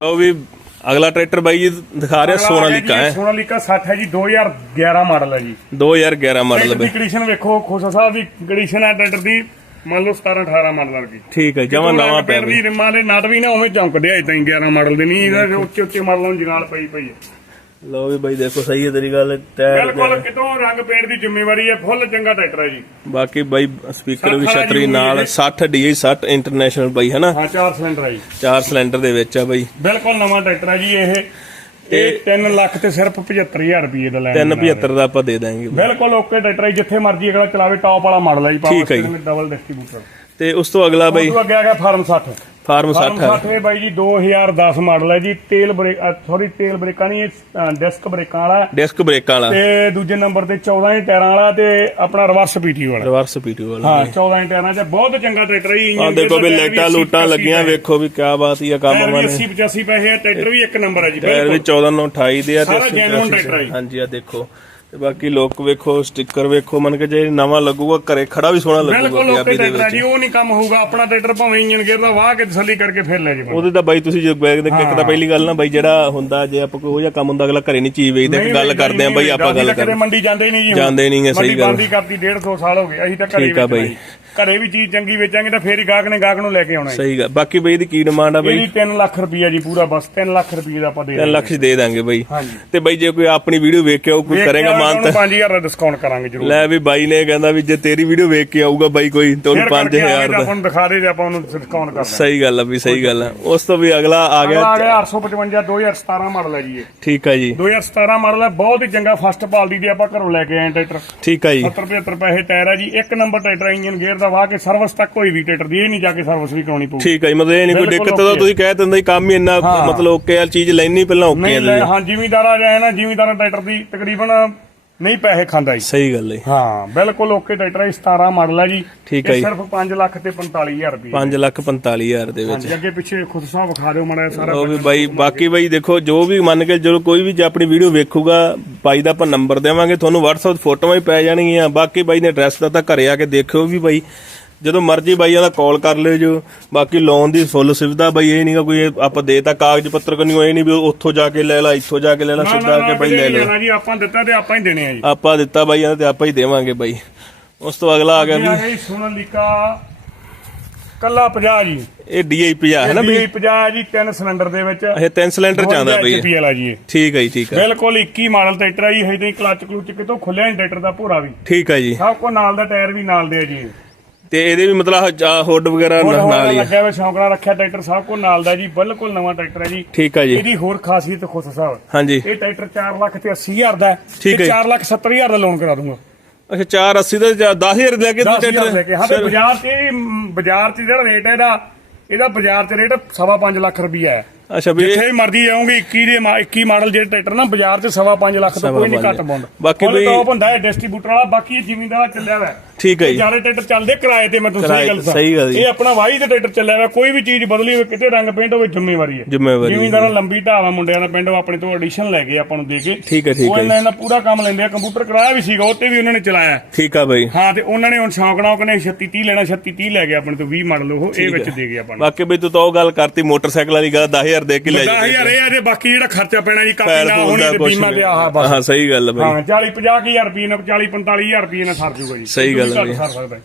ਉਹ ਵੀ ਅਗਲਾ ਟਰੈਕਟਰ ਬਾਈ ਜੀ ਦਿਖਾ ਰਿਹਾ ਸੋਨਾਲੀਕਾ ਹੈ ਸੋਨਾਲੀਕਾ 60 ਹੈ? ਜੀ 2011 ਮਾਡਲ ਹੈ ਜੀ। 2011 ਮਾਡਲ ਬਈ। ਕੰਡੀਸ਼ਨ ਵੇਖੋ ਖੋਸਾ ਸਾਹਿਬ ਦੀ ਕੰਡੀਸ਼ਨ ਹੈ ਟਰੈਕਟਰ ਦੀ ਮੰਨ ਲਓ 17 18 ਮਾਡਲ ਵਰਗੀ। ਠੀਕ ਹੈ ਜਮਾ ਨਵਾਂ ਪੈਰ ਦੀ ਰਿਮਾਂ ਦੇ ਨਟ ਵੀ ਨਾ ਉਵੇਂ ਚਮਕਦੇ ਅਜੇ ਤਾਈਂ 11 ਮਾਡਲ ਦੇ ਨਹੀਂ ਇਹਦਾ ਉੱਚੇ ਉੱਚੇ ਮਾਡਲਾਂ ਨੂੰ ਜਗਾਲ ਪਈ ਪਈ ਹੈ। ਲਓ ਵੀ ਬਾਈ ਦੇਖੋ ਸਹੀ ਹੈ ਤੇਰੀ ਗੱਲ ਟਾਇਰ ਬਿਲਕੁਲ ਕਿਤੋਂ ਰੰਗ ਪੇਂਟ ਦੀ ਜ਼ਿੰਮੇਵਾਰੀ ਹੈ ਫੁੱਲ ਚੰਗਾ ਟਰੈਕਟਰ ਹੈ ਜੀ। ਬਾਕੀ ਬਾਈ ਸਪੀਕਰ ਵੀ ਛਤਰੀ ਨਾਲ ਇਹ। 60 DI 60 ਇੰਟਰਨੈਸ਼ਨਲ ਬਾਈ ਹਨਾ? ਹਾਂ ਚਾਰ ਸਿਲੰਡਰ ਹੈ ਜੀ। ਚਾਰ ਸਿਲੰਡਰ ਦੇ ਵਿੱਚ ਆ ਬਾਈ। ਬਿਲਕੁਲ ਨਵਾਂ ਟਰੈਕਟਰ ਹੈ ਜੀ ਇਹ। ਇਹ 3 ਲੱਖ ਤੇ ਸਿਰਫ 75000 ਰੁਪਏ ਦਾ ਲੈਣ 375 ਦਾ ਆਪਾਂ ਦੇ ਦਾਂਗੇ। ਬਿਲਕੁਲ ਓਕੇ ਟਰੈਕਟਰ ਹੈ ਜਿੱਥੇ ਮਰਜ਼ੀ ਅਗਲਾ ਚਲਾਵੇ ਟਾਪ ਵਾਲਾ ਮਾਡਲ ਹੈ ਜੀ ਹੈ ਜੀ। ਡਬਲ ਡਿਸਟ੍ਰੀਬਿਊਟਰ ਤੇ ਉਸ ਤੋਂ ਅਗਲਾ ਬਾਈ ਉਸ ਤੋਂ ਅੱਗੇ ਆ ਗਿਆ ਫਾਰਮ 60 ਫਾਰਮ ਫਾਰਮ 60 ਹੈ। 60 ਇਹ ਬਾਈ ਜੀ 2010 ਮਾਡਲ ਹੈ ਜੀ ਤੇਲ ਬ੍ਰੇਕ ਸੌਰੀ ਤੇਲ ਬ੍ਰੇਕਾਂ ਨਹੀਂ ਇਹ ਡਿਸਕ ਬ੍ਰੇਕਾਂ ਵਾਲਾ ਡਿਸਕ ਬ੍ਰੇਕਾਂ ਵਾਲਾ। ਤੇ ਦੂਜੇ ਨੰਬਰ ਤੇ 14 ਇੰਚ ਟਾਇਰਾਂ ਵਾਲਾ ਤੇ ਆਪਣਾ ਰਿਵਰਸ ਪੀਟੀ ਵਾਲਾ। ਰਿਵਰਸ ਪੀਟੂ ਵਾਲਾ ਹਾਂ 14 ਇੰਚ ਟਾਇਰਾਂ 'ਚ। ਬਹੁਤ ਚੰਗਾ ਟਰੈਕਟਰ ਹੈ ਆ ਦੇਖੋ ਵੀ ਲਾਈਟਾਂ ਲੂਟਾਂ ਲੱਗੀਆਂ ਵੇਖੋ ਵੀ ਕਿਆ ਬਾਤ ਹੀ ਆ ਕੰਮ ਟਾਇਰ ਵੀ ਮਾਨੇ 80 85 ਪੈਸੇ ਹੈ ਟਰੈਕਟਰ ਵੀ ਇੱਕ ਨੰਬਰ ਹੈ ਜੀ ਟਾਇਰ ਵੀ ਬਿਲਕੁਲ। 14 ਨੂੰ 28 ਦੇ ਆ ਤੇ। ਹਾਂਜੀ ਆ ਦੇਖੋ। ਤੇ ਬਾਕੀ ਲੋਕ ਵੇਖੋ ਸਟicker ਵੇਖੋ ਮੰਨ ਕੇ ਜੇ ਨਵਾਂ ਲੱਗੂਗਾ ਘਰੇ ਖੜਾ ਵੀ ਸੋਹਣਾ ਲੱਗੂਗਾ ਬਿਲਕੁਲ ਦੇ ਟਰੈਕਟਰ ਹੈ ਜੀ ਉਹ ਨਹੀਂ ਕੰਮ ਹੋਊਗਾ ਆਪਣਾ ਟਰੈਕਟਰ ਭਾਵੇਂ ਇੰਜਨ ਗੇਅਰ ਦਾ ਵਾਹ ਕੇ ਤਸੱਲੀ ਕਰਕੇ ਫਿਰ ਲੈ ਜੀ ਬੰਦਾ। ਉਹਦੇ ਤਾਂ ਬਾਈ ਤੁਸੀਂ ਜੇ ਬੈਗ ਦੇ ਕਿੱਕ ਤਾਂ ਪਹਿਲੀ ਗੱਲ ਨਾ ਬਾਈ ਜਿਹੜਾ ਹੁੰਦਾ ਜੇ ਆਪਾਂ ਕੋਈ ਉਹ ਜਿਹਾ ਕੰਮ ਹੁੰਦਾ ਅਗਲਾ ਘਰੇ ਨਹੀਂ ਚੀਜ਼ ਵੇਚਦਾ ਇੱਕ ਗੱਲ ਕਰਦੇ ਆ ਬਾਈ ਆਪਾਂ ਗੱਲ ਕਰਦੇ ਮੰਡੀ ਜਾਂਦੇ ਹੀ ਨਹੀਂ ਜੀ। ਜਾਂਦੇ ਨਹੀਂ ਗੇ, ਸਹੀ ਮੰਡੀ ਗੱਲ। ਬੰਦੀ ਕਰਤੀ 1.5 ਸਾਲ ਹੋ ਗਏ ਅਸੀਂ ਤਾਂ ਘਰੇ ਠੀਕ ਆ ਬਾਈ। ਜੀ। ਘਰੇ ਵੀ ਚੀਜ਼ ਚੰਗੀ ਵੇਚਾਂਗੇ ਤਾਂ ਫੇਰ ਹੀ ਗਾਹਕ ਨੇ ਗਾਹਕ ਨੂੰ ਲੈ ਕੇ ਆਉਣਾ ਜੀ। ਸਹੀ ਗੱਲ। ਬਾਕੀ ਬਾਈ ਦੀ ਕੀ ਡਿਮਾਂਡ ਆ ਬਾਈ? ਇਹਦੀ 3 ਲੱਖ ਰੁਪਈਆ ਜੀ ਪੂਰਾ ਬਸ 3 ਲੱਖ ਰੁਪਈਏ ਦਾ ਆਪਾਂ ਦੇ 3 ਲੱਖ ਚ ਦੇ ਦਾਂਗੇ ਬਾਈ। ਹਾਂਜੀ। ਤੇ ਬਾਈ ਜੇ ਕੋਈ ਆਪਣੀ ਵੀਡੀਓ ਵੇਖ ਕੇ ਆਊ ਕੋਈ ਕਰੇਗਾ ਮਾਨ ਤਾਂ। 5000 ਦਾ ਡਿਸਕਾਊਂਟ ਕਰਾਂਗੇ ਜਰੂਰ। ਲੈ ਵੀ ਬਾਈ ਨੇ ਕਹਿੰਦਾ ਵੀ ਜੇ ਤੇਰੀ ਵੀਡੀਓ ਵੇਖ ਕੇ ਆਊਗਾ ਬਾਈ ਕੋਈ ਤੇ ਉਹਨੂੰ 5000 ਦਾ। ਆਪਾਂ ਨੂੰ ਦਿਖਾ ਦੇ ਤੇ ਆਪਾਂ ਉਹਨੂੰ ਡਿਸਕਾਊਂਟ ਕਰ ਦਾਂਗੇ ਸਹੀ ਗੱਲ ਆ ਵੀ ਸਹੀ ਗੱਲ ਆ। ਉਸ ਤੋਂ ਵੀ ਅਗਲਾ ਆ ਅਗਲਾ ਗਿਆ ਆ ਗਿਆ 855 2017 ਮਾਡਲ ਹੈ ਜੀ ਇਹ। ਠੀਕ ਆ ਜੀ। 2017 ਮਾਡਲ ਹੈ ਬਹੁਤ ਹੀ ਚੰਗਾ ਫਸਟ ਪਾਲਦੀ ਦੇ ਆਪਾਂ ਘਰੋਂ ਲੈ ਕੇ ਆਏ ਟਰੈਕਟਰ। ਠੀਕ ਆ ਜੀ। 70 75 ਪੈਸੇ ਟਾਇਰ ਹੈ ਜੀ ਇੱਕ ਨੰਬਰ ਟਰੈਕਟਰ ਇੰਜਨ ਗੇਅਰ ਦਾ ਵਾਹ ਕੇ ਸਰਵਿਸ ਤੱਕ ਕੋਈ ਵੀ ਟਰੈਕਟਰ ਦੀ ਇਹ ਨਹੀਂ ਜਾ ਕੇ ਸਰਵਿਸ ਵੀ ਕਰਾਉਣੀ ਪਊ ਠੀਕ ਜੀ ਮਤਲਬ ਇਹ ਨਹੀਂ ਕੋਈ ਬਿਲਕੁਲ ਦਿੱਕਤ ਤਾਂ okay ਤੁਸੀਂ ਕਹਿ ਦਿੰਦੇ ਕੰਮ ਹੀ ਇੰਨਾ ਹਾਂ। ਮਤਲਬ ਓਕੇ ਆ ਚੀਜ਼ ਲੈਣੀ ਪਹਿਲਾਂ ਓਕੇ ਨਹੀਂ ਆ ਲੈ ਜੀ। ਹਾਂ ਜ਼ਿਮੀਦਾਰ ਜਾਏ ਨਾ ਜ਼ਿਮੀਦਾਰਾਂ ਟਰੈਕਟਰ ਦੀ ਤਕਰੀਬਨ ਨਹੀਂ ਪੈਸੇ ਖਾਂਦਾ ਜੀ। ਸਹੀ ਗੱਲ ਹੈ। ਹਾਂ ਬਿਲਕੁਲ ਓਕੇ ਟਰੈਕਟਰ ਹੈ 17 ਮਾਡਲ ਹੈ ਜੀ। ਠੀਕ ਹੈ ਜੀ। ਸਿਰਫ 5 ਲੱਖ ਤੇ 45000 ਰੁਪਏ 5 ਲੱਖ 45000 ਦੇ ਵਿੱਚ। ਹਾਂਜੀ ਅੱਗੇ ਪਿੱਛੇ ਖੁਦ ਸਾਹਿਬ ਵਿਖਾ ਦਿਓ ਮਾੜਾ ਜਿਹਾ ਸਾਰਾ ਉਹ ਵੀ ਬਾਈ ਬਾਕੀ ਬਾਈ ਦੇਖੋ ਜੋ ਵੀ ਮੰਨ ਕੇ ਜਦੋਂ ਕੋਈ ਵੀ ਜੇ ਆਪਣੀ ਵੀਡੀਓ ਵੇਖੂਗਾ ਬਾਈ ਦਾ ਆਪਾਂ ਨੰਬਰ ਦੇਵਾਂਗੇ ਤੁਹਾਨੂੰ WhatsApp ਤੇ ਫੋਟੋਆਂ ਵੀ ਪੈ ਜਾਣਗੀਆਂ। ਬਾਕੀ ਬਾਈ ਨੇ ਐਡਰੈਸ ਦਾ ਤਾਂ ਘਰੇ ਆ ਕੇ ਦੇਖਿਓ ਵੀ ਬਾਈ। ਜਦੋਂ ਮਰਜ਼ੀ ਬਾਈਆਂ ਦਾ ਕਾਲ ਕਰ ਲਿਓ ਜੋ। ਬਾਕੀ ਲੋਨ ਦੀ ਫੁੱਲ ਸੁਵਿਧਾ ਬਾਈ ਇਹ ਨਹੀਂਗਾ ਕੋਈ ਇਹ ਆਪਾਂ ਦੇਤਾ ਕਾਗਜ਼ ਪੱਤਰ ਕੋਈ ਨਹੀਂ ਇਹ ਨਹੀਂ ਵੀ ਉੱਥੋਂ ਜਾ ਕੇ ਲੈ ਲੈ ਇੱਥੋਂ ਜਾ ਕੇ ਲੈ ਲੈ ਸਿੱਧਾ ਆ ਕੇ ਬਾਈ ਲੈ ਲੈਣਾ ਜੀ ਆਪਾਂ ਦਿੱਤਾ ਤੇ ਆਪਾਂ ਹੀ ਦੇਣੇ ਆ ਜੀ। ਆਪਾਂ ਦਿੱਤਾ ਬਾਈਆਂ ਤੇ ਆਪਾਂ ਹੀ ਦੇਵਾਂਗੇ ਬਾਈ। ਉਸ ਤੋਂ ਅਗਲਾ ਆ ਗਿਆ ਇਹ ਵੀ ਗਈ ਸੋਨਾਲੀਕਾ ਕੱਲਾ 50 ਜੀ। ਇਹ DI 50 ਹੈ ਨਾ ਇਹ 50 ਜੀ ਤਿੰਨ ਸਿਲੰਡਰ ਦੇ ਵਿੱਚ। ਇਹ ਤਿੰਨ ਸਿਲੰਡਰ ਚ ਆਉਂਦਾ ਬਈ ਇਹ। ਪੀਐਲ ਆ ਜੀ ਇਹ। ਠੀਕ ਹੈ ਜੀ ਠੀਕ ਹੈ ਬਿਲਕੁਲ 21 ਮਾਡਲ ਟਰੈਕਟਰ ਆ ਜੀ ਹਜੇ ਕਲਚ ਕਲੂਚ ਕਿਤੋਂ ਖੁੱਲਿਆ ਨਹੀਂ ਟਰੈਕਟਰ ਦਾ ਭੋਰਾ ਵੀ। ਠੀਕ ਹੈ ਜੀ। ਸਭ ਕੋ ਨਾਲ ਦਾ ਟਾਇਰ ਵੀ ਨਾਲ ਦੇ ਆ ਜੀ ਤੇ ਇਹਦੇ ਵੀ ਮਤਲਬ ਹੁੱਡ ਵਗੈਰਾ ਹੋਰ ਨਾਲ ਹੀ ਹੈ। ਲੱਗਿਆ ਹੋਇਆ ਸ਼ੌਂਕ ਨਾਲ ਰੱਖਿਆ ਟਰੈਕਟਰ ਸਭ ਕੋ ਨਾਲ ਦਾ ਜੀ ਬਿਲਕੁਲ ਨਵਾਂ ਟਰੈਕਟਰ ਹੈ ਜੀ ਠੀਕ ਹੈ ਜੀ ਇਹਦੀ ਹੋਰ ਖਾਸੀਅਤ ਖੁਸ਼ ਸਾਹਿਬ ਹਾਂਜੀ ਇਹ ਟਰੈਕਟਰ 4 ਲੱਖ ਤੇ 80 ਹਜ਼ਾਰ ਦਾ ਹੈ ਠੀਕ ਹੈ। 4 ਲੱਖ 70 ਹਜ਼ਾਰ ਦਾ ਲੋਨ ਕਰਾ ਦੂੰਗਾ ਅੱਛਾ 480 ਦਾ ਜਾਂ 10000 ਲੈ ਕੇ 10000 ਲੈ ਕੇ ਹਾਂ ਤੇ ਬਾਜ਼ਾਰ 'ਚ ਇਹ, ਮ, ਬਾਜ਼ਾਰ 'ਚ ਜਿਹੜਾ ਰੇਟ ਹੈ ਇਹਦਾ ਇਹਦਾ ਬਾਜ਼ਾਰ 'ਚ ਰੇਟ ਸਵਾ ਪੰਜ ਲੱਖ ਰੁਪਈਆ ਹੈ ਅੱਛਾ ਵੀ ਇਹ- ਜਿੱਥੇ ਮਰਜ਼ੀ ਜਾਓਗੇ 21 ਦੇ ਮਾ- 21 ਮਾਡਲ ਜਿਹੜੇ ਟਰੈਕਟਰ ਨਾ ਬਾਜ਼ਾਰ 'ਚ ਸਵਾ ਪੰਜ ਲੱਖ ਤੋਂ ਕੋਈ ਨਹੀਂ ਘੱਟ। ਪਾਉਂਦਾ ਬਾਕੀ ਬਈ- ਟੌਪ ਹੁੰਦਾ ਹੈ ਡਿਸਟ੍ਰੀਬਿਊਟਰ ਵਾਲਾ ਬਾਕੀ ਇਹ ਜ਼ਿਮੀਂਦਾਰ ਚੱਲਿਆ ਹੋਇਆ ਹੈ। ਠੀਕ ਹੈ ਜੀ। ਜ਼ਿਆਦਾ ਟਰੈਕਟਰ ਚੱਲਦੇ ਕਿਰਾਏ ਤੇ ਮੈਂ ਤੁਹਾਨੂੰ ਸਹੀ ਗੱਲ ਦੱਸਾਂ ਸਹੀ ਗੱਲ ਜੀ। ਇਹ ਆਪਣਾ ਵਾਹੀ ਤੇ ਟਰੈਕਟਰ ਚੱਲਿਆ ਹੋਇਆ ਕੋਈ ਵੀ ਚੀਜ਼ ਬਦਲੀ ਹੋਵੇ ਕਿਤੇ ਰੰਗ ਪੇਂਟ ਹੋਵੇ ਜ਼ਿੰਮੇਵਾਰੀ ਹੈ। ਜ਼ਿੰਮੇਵਾਰੀ ਹੈ। ਜ਼ਿਮੀਂਦਾਰਾਂ ਲੰਬੀ ਢਾਵਾ ਮੁੰਡਿਆਂ ਦਾ ਪਿੰਡ ਉਹ ਆਪਣੇ ਤੋਂ ਐਡੀਸ਼ਨ ਲੈ ਗਏ ਆਪਾਂ ਨੂੰ ਦੇ ਕੇ। ਠੀਕ ਹੈ, ਠੀਕ ਉਹ ਹੈ ਇਹਨਾਂ ਦਾ ਪੂਰਾ ਕੰਮ ਲੈਂਦੇ ਆ ਕੰਪਿਊਟਰ ਕਰਾਇਆ ਵੀ ਸੀਗਾ ਉਹ ਤੇ ਵੀ ਉਹਨਾਂ ਨੇ ਚਲਾਇਆ। ਹੈ। ਠੀਕ ਆ ਬਾਈ। ਹਾਂ ਤੇ ਉਹਨਾਂ ਨੇ ਹੁਣ ਸ਼ੌਂਕ ਨਾਲ ਉਹਨੇ 36 30 ਲੈਣਾ 36 30 ਲੈ ਗਏ ਆਪਣੇ ਤੋਂ 20 ਮਾਡਲ ਉਹ ਇਹ ਵਿੱਚ ਦੇ ਗਏ ਆਪਾਂ ਨੂੰ। ਬਾਕੀ ਬਈ ਤੂੰ ਤਾਂ ਉਹ ਗੱਲ ਕਰਤੀ ਮੋਟਰਸਾਈਕਲ ਵਾਲੀ ਗੱਲ 10000 ਦੇ ਕੇ ਲੈ ਜਾ 10000 ਇਹ ਆ ਤੇ ਬਾਕੀ ਜਿਹੜਾ ਖਰਚਾ ਪੈਣਾ ਜੀ ਕਾਪੀ ਪੈਰ ਨਾ ਪੂਰ ਹੋਣੀ ਦਾ ਤੇ ਕੁਛ ਬੀਮਾ ਨਹੀਂ। ਤੇ ਆਹ ਬਸ। ਹਾਂ ਸਹੀ ਗੱਲ ਆ ਬਾਈ। ਹਾਂ 40 50000 ਰੁਪਏ ਨਾਲ 40 45000 ਰੁਪਏ ਨਾਲ ਸਰ ਜੂਗਾ ਜੀ। ਸਹੀ ਗੱਲ ਹੈ। ਜੀ। ਸਰ ਸਕਦਾ ਹੈ।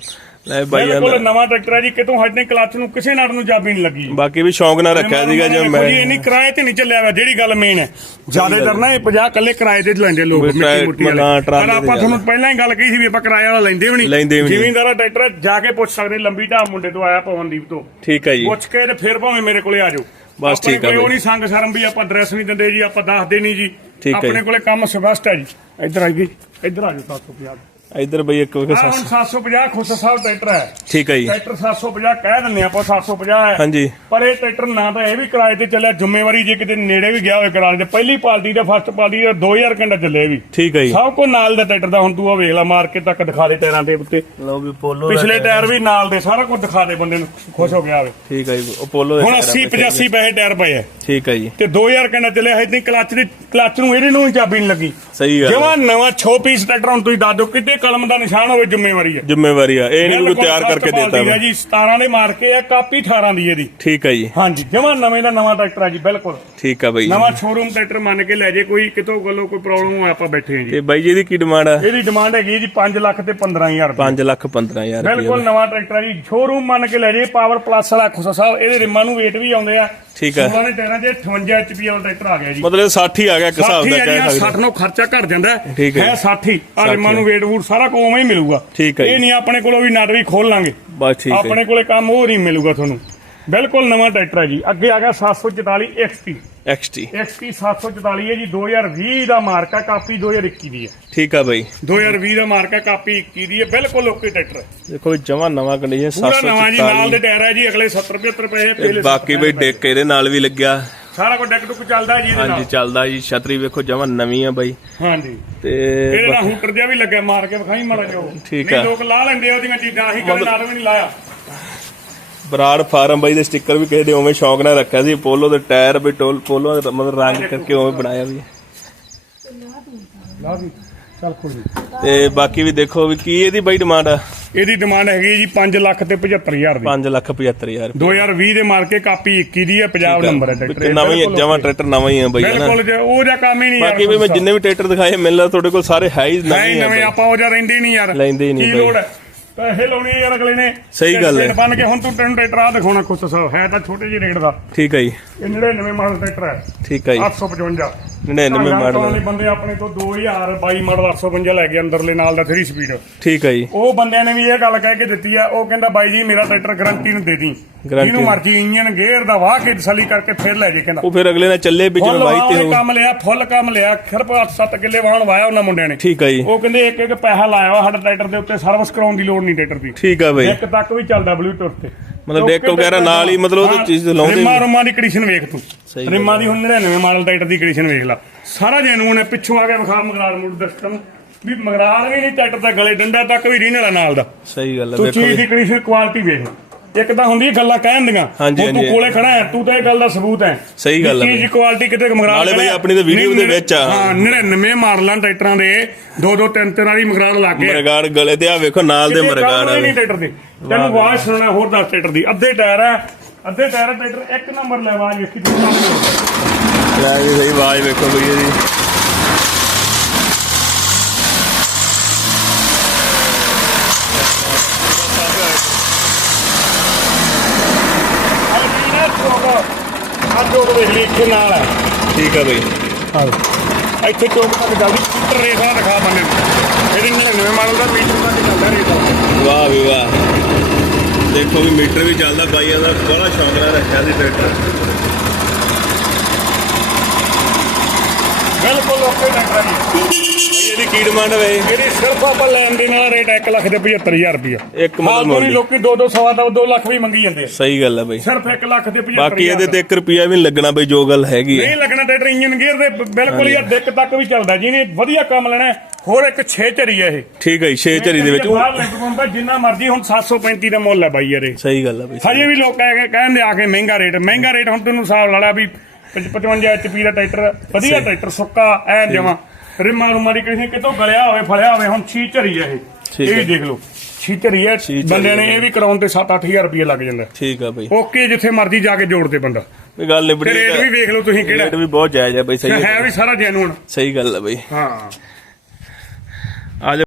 ਲੈ ਬਾਈ ਬਿਲਕੁਲ ਨਵਾਂ ਟਰੈਕਟਰ ਹੈ ਜੀ ਕਿਤੋਂ ਹਜੇ ਕਲੱਚ ਨੂੰ ਕਿਸੇ ਨਾੜ ਨੂੰ ਜਾਬੀ ਨਹੀਂ ਲੱਗੀ। ਬਾਕੀ ਵੀ ਸ਼ੌਂਕ ਨਾਲ ਰੱਖਿਆ ਸੀਗਾ ਜਿਵੇਂ ਮੈਂ ਜੀ ਇੰਨੀ ਕਿਰਾਏ ਤੇ ਨਹੀਂ ਚੱਲਿਆ ਵਾ ਜਿਹੜੀ ਗੱਲ ਮੇਨ ਹੈ। ਜ਼ਿਆਦਾਤਰ ਨਾ ਇਹ 50 ਕੱਲੇ ਕਿਰਾਏ ਤੇ ਲੈਂਦੇ ਲੋਕ ਮਿੱਟੀ ਮੁੱਟੀ ਹਾਂ, ਵਾਲੇ। ਪਰ ਆਪਾਂ ਤੁਹਾਨੂੰ ਪਹਿਲਾਂ ਹੀ ਗੱਲ ਕਹੀ ਸੀ ਵੀ ਆਪਾਂ ਕਿਰਾਏ ਵਾਲਾ ਲੈਂਦੇ ਵੀ ਨਹੀਂ। ਲੈਂਦੇ। ਜ਼ਿਮੀਂਦਾਰਾ ਟਰੈਕਟਰ ਜਾ ਕੇ ਪੁੱਛ ਸਕਦੇ ਲੰਬੀ ਢਾਬ ਮੁੰਡੇ ਤੋਂ ਆਇਆ ਪਵਨਦੀਪ ਤੋਂ। ਠੀਕ ਹੈ ਜੀ। ਪੁੱਛ ਕੇ ਤੇ ਫਿਰ ਭਾਵੇਂ ਮੇਰੇ ਕੋਲੇ ਆ ਜਾਓ। ਬਸ ਠੀਕ ਆ ਕੋਈ। ਨਹੀਂ ਸੰਗ ਸ਼ਰਮ ਵੀ ਆਪਾਂ ਐਡਰੈਸ ਨਹੀਂ ਦਿੰਦੇ ਜੀ ਆਪਾਂ ਦੱਸਦੇ ਨਹੀਂ ਜੀ। ਆਪਣੇ ਜੀ। ਕੋਲੇ ਕੰਮ ਸਪਸ਼ਟ ਹੈ ਜੀ। ਇੱਧਰ ਆ ਗਈ ਇੱਧਰ ਆ ਜਾਓ 750 ਇੱਧਰ ਬਈ ਇੱਕ ਵੇਖ ਆ ਹੁਣ 750 ਖੁਸ਼ ਸਾਹਿਬ ਟਰੈਕਟਰ ਹੈ। ਠੀਕ ਹੈ ਜੀ। ਟਰੈਕਟਰ 750 ਕਹਿ ਦਿੰਦੇ ਆਪਾਂ 750 ਹੈ। ਹਾਂਜੀ। ਪਰ ਇਹ ਟਰੈਕਟਰ ਨਾ ਤਾਂ ਇਹ ਵੀ ਕਿਰਾਏ ਤੇ ਚੱਲਿਆ ਜ਼ਿੰਮੇਵਾਰੀ ਜੇ ਕਿਤੇ ਨੇੜੇ ਵੀ ਗਿਆ ਹੋਵੇ ਕਿਰਾਏ ਤੇ। ਪਹਿਲੀ ਪਾਰਟੀ ਦਾ ਫਸਟ ਪਾਰਟੀ ਦਾ 2000 ਘੰਟਾ ਚੱਲਿਆ ਇਹ ਵੀ। ਠੀਕ ਹੈ ਜੀ। ਸਭ ਕੋ ਨਾਲ ਦਾ ਟਰੈਕਟਰ ਦਾ ਹੁਣ ਤੂੰ ਆ ਵੇਖ ਲੈ ਮਾਰਕੀਟ ਤੱਕ ਦਿਖਾ ਦੇ ਟਾਇਰਾਂ ਦੇ ਉੱਤੇ। ਲਓ ਵੀ ਪੋਲੋ ਪਿਛਲੇ ਟਾਇਰ। ਵੀ ਨਾਲ ਦੇ ਸਾਰਾ ਕੁਝ ਦਿਖਾ ਦੇ ਬੰਦੇ ਨੂੰ ਖੁਸ਼ ਹੋ ਗਿਆ ਹੋਵੇ। ਠੀਕ ਹੈ ਜੀ ਉਹ ਪੋਲੋ ਦੇ ਹੁਣ ਟਾਇਰ 80 ਆਪਣੇ 85 ਪੈਸੇ ਟਾਇਰ ਪਏ ਆ ਠੀਕ ਹੈ ਜੀ। ਤੇ 2000 ਘੰਟਾ ਚੱਲਿਆ ਹੈ ਤੇ ਕਲੱਚ ਦੀ ਕਲੱਚ ਨੂੰ ਇਹਦੇ ਨੂੰ ਹੀ ਚਾਬੀ ਨਹੀਂ ਲੱਗੀ। ਸਹੀ ਗੱਲ ਜਮਾ ਨਵਾਂ 6 ਪੀਸ ਟਰੈਕਟਰ ਹੁਣ ਤੁਸੀਂ ਦੱਸ ਦਿਓ ਕਿਤੇ ਇਹਦੇ ਕਲਮ ਦਾ ਨਿਸ਼ਾਨ ਹੋਵੇ ਜ਼ਿੰਮੇਵਾਰੀ ਹੈ। ਜ਼ਿੰਮੇਵਾਰੀ ਆ। ਇਹ ਨਹੀਂ ਕੋਈ ਤਿਆਰ ਕਰਕੇ ਦੇਤਾ ਵਾ ਆ ਜੀ 17 ਦੇ ਮਾਰ ਕੇ ਆ ਕਾਪੀ 18 ਦੀ ਇਹਦੀ। ਠੀਕ ਆ ਜੀ। ਹਾਂਜੀ ਜਮਾ ਨਵੇਂ ਦਾ ਨਵਾਂ ਟਰੈਕਟਰ ਆ ਜੀ ਬਿਲਕੁਲ। ਠੀਕ ਆ ਬਾਈ ਨਵਾਂ ਸ਼ੋਰੂਮ ਟਰੈਕਟਰ ਮੰਨ ਕੇ ਲੈ ਜੇ ਕੋਈ ਕਿਤੋਂ ਗੱਲੋਂ ਕੋਈ ਪ੍ਰੋਬਲਮ ਹੋਇਆ ਆਪਾਂ ਬੈਠੇ ਹਾਂ ਜੀ। ਤੇ ਬਾਈ ਜੀ ਇਹਦੀ ਕੀ ਡਿਮਾਂਡ ਆ? ਇਹਦੀ ਡਿਮਾਂਡ ਹੈਗੀ ਜੀ 5 ਲੱਖ ਤੇ 15000 ਰੁਪਏ। 5 ਲੱਖ 15000 ਰੁਪਏ ਬਿਲਕੁਲ ਨਵਾਂ ਟਰੈਕਟਰ ਆ ਜੀ। ਸ਼ੋਰੂਮ ਮੰਨ ਕੇ ਲੈ ਜੇ ਪਾਵਰ ਪਲੱਸ ਵਾਲਾ ਖੁਸਾ ਸਾਹਿਬ ਇਹਦੇ ਰਿਮਾਂ ਨੂੰ weight ਵੀ ਆਉਂਦੇ ਆ। ਠੀਕ ਆ। ਦੇ ਟਾਇਰਾਂ 'ਚ 58 HP ਵਾਲਾ ਟਰੈਕਟਰ ਆ ਗਿਆ ਜੀ। ਮਤਲਬ 60 ਹੀ ਆ ਗਿਆ ਇੱਕ ਹਿਸਾਬ 60 ਦਾ ਕਹਿ ਸਕਦੇ 60 ਨੂੰ ਖਰਚਾ ਘਟ ਜਾਂਦਾ। ਹੈ ਠੀਕ ਹੈ। ਹੈ 60 ਹੀ ਆ। ਰਿਮਾਂ ਨੂੰ weight ਵੂਟ ਸਾਰਾ ਕੁਝ ਉਵੇਂ ਹੀ ਮਿਲੂਗਾ। ਠੀਕ ਹੈ ਜੀ। ਇਹ ਨਹੀਂ ਆਪਣੇ ਕੋਲੋਂ ਵੀ ਨਟ ਵੀ ਖੋਲ ਲਾਂਗੇ। ਬਸ ਠੀਕ ਹੈ ਆਪਣੇ ਕੋਲੇ ਕੰਮ ਉਹ ਨਹੀਂ ਮਿਲੂਗਾ ਤੁਹਾਨੂੰ। ਬਿਲਕੁਲ ਨਵਾਂ ਟਰੈਕਟਰ ਹੈ ਜੀ। ਅੱਗੇ ਆ ਗਿਆ 744 XT XT XT 744 ਹੈ ਜੀ। 2020 ਦਾ ਮਾਰਕਾ ਕਾਪੀ 2021 ਦੀ ਹੈ। ਠੀਕ ਆ ਬਾਈ। 2020 ਦਾ ਮਾਰਕਾ ਕਾਪੀ 21 ਦੀ ਹੈ। ਬਿਲਕੁਲ ਓਕੇ ਟਰੈਕਟਰ ਹੈ। ਦੇਖੋ ਜਮਾ ਨਵਾਂ ਕੰਡੀਸ਼ਨ ਪੂਰਾ ਨਵਾਂ ਜੀ ਨਾਲ ਦੇ 744 ਟਾਇਰ ਹੈ ਜੀ। ਅਗਲੇ 70 75 ਪੈਸੇ ਤੇ ਪਹਿਲੇ ਬਾਕੀ ਬਈ ਡਿੱਕ ਇਹਦੇ ਨਾਲ ਵੀ ਲੱਗਿਆ। ਸਾਰਾ ਕੁਝ ਡੈਕ ਡੁੱਕ ਚੱਲਦਾ ਜੀ ਇਹਦੇ ਹਾਂਜੀ ਨਾਲ। ਚੱਲਦਾ ਜੀ। ਛਤਰੀ ਵੇਖੋ ਜਮਾ ਨਵੀਂ ਆ ਬਾਈ। ਹਾਂਜੀ। ਤੇ ਇਹਦੇ ਹੂਟਰ ਜਿਹਾ ਵੀ ਲੱਗਿਆ ਮਾਰ ਕੇ ਵਿਖਾਈ ਮਾੜਾ ਉਹ। ਠੀਕ ਆ। ਲੋਕ ਲਾ ਲੈਂਦੇ ਆ ਉਹਦੀਆਂ ਚੀਜ਼ਾਂ ਅਸੀਂ ਕਦੇ ਨਾਲ ਵੀ ਨਹੀਂ ਲਾਇਆ। ਬਰਾੜ ਫਾਰਮ ਬਾਈ ਦੇ ਸਟicker ਵੀ ਕਿਸੇ ਦੇ ਉਵੇਂ ਸ਼ੌਂਕ ਨਾਲ ਰੱਖਿਆ ਸੀ। ਪੋਲੋ ਦੇ ਟਾਇਰ ਵੀ ਟੋਲ ਪੋਲੋ ਦਾ ਮਤਲਬ ਰੰਗ ਕਰਕੇ ਉਵੇਂ ਬਣਾਇਆ ਵੀ ਲਾ ਵੀ ਚੱਲ ਕੋਈ ਨਹੀਂ ਤੇ ਬਾਕੀ ਵੀ ਦੇਖੋ ਵੀ ਕੀ ਇਹਦੀ ਬਾਈ ਡਿਮਾਂਡ ਆ। ਇਹਦੀ ਡਿਮਾਂਡ ਹੈਗੀ ਜੀ 5 ਲੱਖ ਤੇ 75000 ਦੀ। 5 ਲੱਖ 75000 2020 ਦੇ ਮਾਰ ਕੇ ਕਾਪੀ 21 ਦੀ ਹੈ ਪੰਜਾਬ ਨੰਬਰ ਹੈ ਟਰੈਕਟਰ। ਨਵਾਂ ਹੀ ਜਮਾ ਟਰੈਕਟਰ ਨਵਾਂ ਹੀ ਆ ਬਾਈ ਬਿਲਕੁਲ ਜੇ ਉਹ ਜਿਹਾ ਕੰਮ ਹੀ ਨਹੀਂ ਬਾਕੀ ਵੀ ਮੈਂ ਜਿੰਨੇ ਵੀ ਟਰੈਕਟਰ ਦਿਖਾਏ ਮਿਲਦਾ ਤੁਹਾਡੇ ਕੋਲ ਸਾਰੇ ਹੈ ਹੀ ਨਹੀਂ ਨਵੇਂ। ਆਪਾਂ ਉਹ ਜਿਹਾ ਰਹਿੰਦੇ ਹੀ ਨਹੀਂ ਯਾਰ। ਲੈਂਦੇ ਹੀ ਨਹੀਂ ਕੀ। ਲੋੜ ਹੈ? ਪੈਸੇ ਲਾਉਣੇ ਯਾਰ ਅਗਲੇ ਨੇ। ਸਹੀ ਗੱਲ ਹੈ। ਬਣ ਕੇ ਹੁਣ ਤੂੰ ਟਰੈਕਟਰ ਆ ਦਿਖਾਉਣਾ ਖੁਦ ਸਾਹਿਬ ਹੈ ਤਾਂ ਛੋਟੇ ਜਿਹੇ ਰੇਟ ਦਾ। ਠੀਕ ਆ ਜੀ। ਇਹ 99 ਮਾਡਲ ਟਰੈਕਟਰ ਹੈ। ਠੀਕ ਆ ਜੀ। 855 99 ਮਾਡਲ। ਵਾਲੇ ਬੰਦੇ ਆਪਣੇ ਤੋਂ 2022 ਮਾਡਲ 855 ਲੈ ਕੇ ਅੰਦਰਲੇ ਨਾਲ ਦਾ 3 ਸਪੀਡ ਠੀਕ ਆ ਜੀ। ਉਹ ਬੰਦਿਆਂ ਨੇ ਵੀ ਇਹ ਗੱਲ ਕਹਿ ਕੇ ਦਿੱਤੀ ਆ ਉਹ ਕਹਿੰਦਾ ਬਾਈ ਜੀ ਮੇਰਾ ਟਰੈਕਟਰ ਗਾਰੰਟੀ ਨੂੰ ਦੇ ਦੀ ਜਿਹਨੂੰ ਮਰਜ਼ੀ ਇੰਜਨ ਗੇਅਰ ਦਾ ਵਾਹ ਕੇ ਤਸੱਲੀ ਕਰਕੇ ਫਿਰ ਲੈ ਜੇ ਕਹਿੰਦਾ। ਉਹ ਫਿਰ ਅਗਲੇ ਨਾਲ ਚੱਲੇ ਵਿੱਚ ਫੁੱਲ ਵਾਈ ਤੇ ਹੋ ਕੰਮ ਲਿਆ ਫੁੱਲ ਕੰਮ ਲਿਆ ਖਰਪ 7 ਕਿੱਲੇ ਵਾਹਣ ਵਾਇਆ ਉਹਨਾਂ ਮੁੰਡਿਆਂ ਨੇ। ਠੀਕ ਆ ਜੀ। ਉਹ ਕਹਿੰਦੇ ਇੱਕ ਇੱਕ ਪੈਸਾ ਲਾਇਆ ਵਾ ਸਾਡਾ ਟਰੈਕਟਰ ਦੇ ਉੱਤੇ ਸਰਵਿਸ ਕਰਾਉਣ ਦੀ ਲੋੜ ਨਹੀਂ ਟਰੈਕਟਰ ਦੀ। ਠੀਕ ਆ ਬਾਈ। ਇੱਕ ਤੱਕ ਵੀ ਚੱਲਦਾ ਬਲੂਟੁੱਥ ਤੇ। ਮਤਲਬ ਡੈਕ ਵਗੈਰਾ ਨਾਲ ਹੀ ਮਤਲਬ ਉਹ ਚੀਜ਼ ਲਾਉਂਦੇ ਰਿਮਾ ਰੁਮਾ ਦੀ ਕੰਡੀਸ਼ਨ ਵੇਖ ਤੂੰ। ਰਿਮਾ ਦੀ ਹੁਣ 99 ਮਾਡਲ ਟਰੈਕਟਰ ਦੀ ਕੰਡੀਸ਼ਨ ਵੇਖ ਲੈ। ਸਾਰਾ ਜੈਨੂਨ ਹੈ ਪਿੱਛੋਂ ਆ ਕੇ ਵਿਖਾ ਮਗਰਾੜ ਮੁੜ ਦਸਤਮ ਵੀ ਮਗਰਾੜ ਵੀ ਨਹੀਂ ਟਰੈਕਟਰ ਦਾ ਗਲੇ ਡੰਡਾ ਤੱਕ ਵੀ ਰੀਨਲ ਨਾਲ ਦਾ। ਸਹੀ ਗੱਲ ਤੂੰ ਵੇਖੋ ਚੀਜ਼। ਦੀ ਕੰਡੀਸ਼ਨ ਕੁਆਲਿਟੀ ਵੇਖ ਇੱਕ ਤਾਂ ਹੁੰਦੀ ਹੈ ਗੱਲਾਂ ਕਹਿਣ ਦੀਆਂ। ਹਾਂਜੀ, ਹੁਣ ਤੂੰ ਹਾਂਜੀ। ਕੋਲੇ ਖੜਾ ਹੈ ਤੂੰ ਤਾਂ ਇਹ ਗੱਲ ਦਾ ਸਬੂਤ ਹੈ। ਸਹੀ ਗੱਲ ਹੈ ਚੀਜ਼ ਦੀ ਕੁਆਲਿਟੀ ਕਿਤੇ ਮਗਰਾੜ ਨਾਲੇ ਬਈ ਆਪਣੀ ਤਾਂ ਵੀਡੀਓ ਦੇ ਵਿੱਚ ਆ। ਹਾਂ 99 ਮਾਡਲਾਂ ਟਰੈਕਟਰਾਂ ਦੇ ਦੋ ਦੋ ਤਿੰਨ ਤਿੰਨ ਵਾਲੀ ਮਗਰਾੜ ਲਾ ਕੇ। ਮਰਗਾੜ ਗਲੇ ਤੇ ਆ ਵੇਖੋ ਨਾਲ ਦੇ ਕਿਤੇ ਮਰਗਾੜ ਕੰਮ ਆ। ਨਹੀਂ ਟਰੈਕਟਰ ਦੀ। ਤੈਨੂੰ ਆਵਾਜ਼ ਸੁਣਨਾ ਹੋਰ ਦੱਸ ਟਰੈਕਟਰ ਦੀ। ਅੱਧੇ ਟਾਇਰ ਹੈ ਅੱਧੇ ਟਾਇਰ ਹੈ, ਟਰੈਕਟਰ ਇੱਕ ਨੰਬਰ ਲੈ ਆਵਾਜ਼ ਵੇਖੀ ਤੂੰ ਲੈ ਜੀ ਸਹੀ ਆਵਾਜ਼ ਵੇਖੋ ਬਈ ਇਹਦੀ। ਅੱਜ ਉਹ ਵੇਖ ਲਈ ਇੱਥੇ ਨਾਲ ਹੈ ਠੀਕ ਆ ਬਈ। ਇੱਥੇ ਚੌਕ ਤੱਕ ਜਲਦੀ ਸਕੂਟਰ ਰੇਸ ਆ ਦਿਖਾ ਬੰਨੇ ਨੂੰ। ਇਹਦੇ 99 ਮਾਡਲ ਦਾ ਮੀਟਰ ਤੱਕ ਚੱਲਦਾ ਰੇਸ ਵਾਹ ਵੀ ਵਾਹ। ਦੇਖੋ ਵੀ ਮੀਟਰ ਵੀ ਚੱਲਦਾ ਬਾਈਆਂ ਦਾ ਬੜਾ ਸ਼ੌਂਕ ਨਾਲ ਰੱਖਿਆ ਸੀ ਟਰੈਕਟਰ। ਬਿਲਕੁਲ ਓਕੇ ਟਰੈਕਟਰ ਹੈ ਇਹਦੀ ਕੀ ਡਿਮਾਂਡ ਸਿਰਫ ਆਪਾਂ ਲੈਣ ਦੇ ਨਾਲ ਰੇਟ 1 ਲੱਖ ਤੇ 75000 ਰੁਪਇਆ ਇੱਕ ਮਤਲਬ ਹਾਲ ਮੁੱਲ ਨਹੀਂ ਹੀ। ਲੋਕੀ 2 2 ਸਵਾ ਦਾ 2 ਲੱਖ ਵੀ ਮੰਗੀ ਜਾਂਦੇ ਆ। ਸਹੀ ਗੱਲ ਆ ਬਈ। ਸਿਰਫ 1 ਲੱਖ ਤੇ 75000 ਬਾਕੀ ਇਹਦੇ ਤੇ 1 ਰੁਪਿਆ ਵੀ ਨੀ ਲੱਗਣਾ ਬਈ ਜੋ ਗੱਲ ਹੈਗੀ ਨਹੀਂ ਹੈ ਲੱਗਣਾ ਟਰੈਕਟਰ ਇੰਜਨ ਗੇਅਰ ਦੇ ਬ- ਬਿਲਕੁਲ ਯਾਰ ਡਿੱਕ ਤੱਕ ਵੀ ਚੱਲਦਾ ਜਿਹਨੇ ਵਧੀਆ ਕੰਮ ਲੈਣਾ ਹੈ, ਹੋਰ ਇੱਕ 6 ਝਰੀ ਹੈ ਇਹ। ਠੀਕ ਹੈ ਜੀ 6 ਝਰੀ ਦੇ ਵਿੱਚ। ਉਹ- ਬਾਹਰ ਲਿੰਕ ਪਾਉਂਦਾ ਜਿੰਨਾ ਮਰਜ਼ੀ ਹੁਣ 735 ਦਾ ਮੁੱਲ ਹੈ ਬਾਈ ਯਾਰ ਇਹ। ਸਹੀ ਗੱਲ ਆ ਬਈ ਹਜੇ ਵੀ ਲੋਕ ਕਹਿ- ਕਹਿੰਦੇ ਆ ਕੇ ਮਹਿੰਗਾ ਰੇਟ ਮਹਿੰਗਾ ਰੇਟ ਹੁਣ ਤੈਨੂੰ ਹਿਸਾਬ ਲਾ ਲਾ ਵੀ 55 ਐਚਪੀ ਦਾ ਟਰੈਕਟਰ ਵਧੀਆ ਟਰੈਕਟਰ ਸੁੱਕਾ ਐ ਜਮਾ। ਰਿਮਾ ਰੁਮਾ ਦੀ ਕਿਸੇ ਕਿਤੋਂ ਗਲਿਆ ਹੋਵੇ ਫਲਿਆ ਹੋਵੇ ਹੁਣ ਛੀ ਝਰੀ ਹੈ ਇਹ। ਠੀਕ ਇਹ। ਦੇਖ ਲਓ ਛੀ ਝਰੀ ਹੈ ਛੀ ਝਰੀ ਬੰਦੇ ਨੇ। ਇਹ ਵੀ ਕਰਾਉਣ ਤੇ 7-8000 ਰੁਪਏ ਲੱਗ ਜਾਂਦਾ। ਠੀਕ ਆ ਬਈ। ਓਕੇ ਜਿੱਥੇ ਮਰਜ਼ੀ ਜਾ ਕੇ ਜੋੜ ਦੇ ਬੰਦਾ। ਵੀ ਗੱਲ ਤੇ ਨਿਬੜੀ ਰੇਟ ਵੀ ਵੇਖ ਲਓ ਤੁਸੀਂ ਕਿਹੜਾ। ਰੇਟ ਵੀ ਬਹੁਤ ਜਾਇਜ਼ ਹੈ ਬਈ ਸਹੀ ਹੈ ਵੀ ਸਾਰਾ ਜੈਨੂਨ ਸਹੀ ਗੱਲ ਆ ਬਈ। ਹਾਂ। ਆ ਜਾ।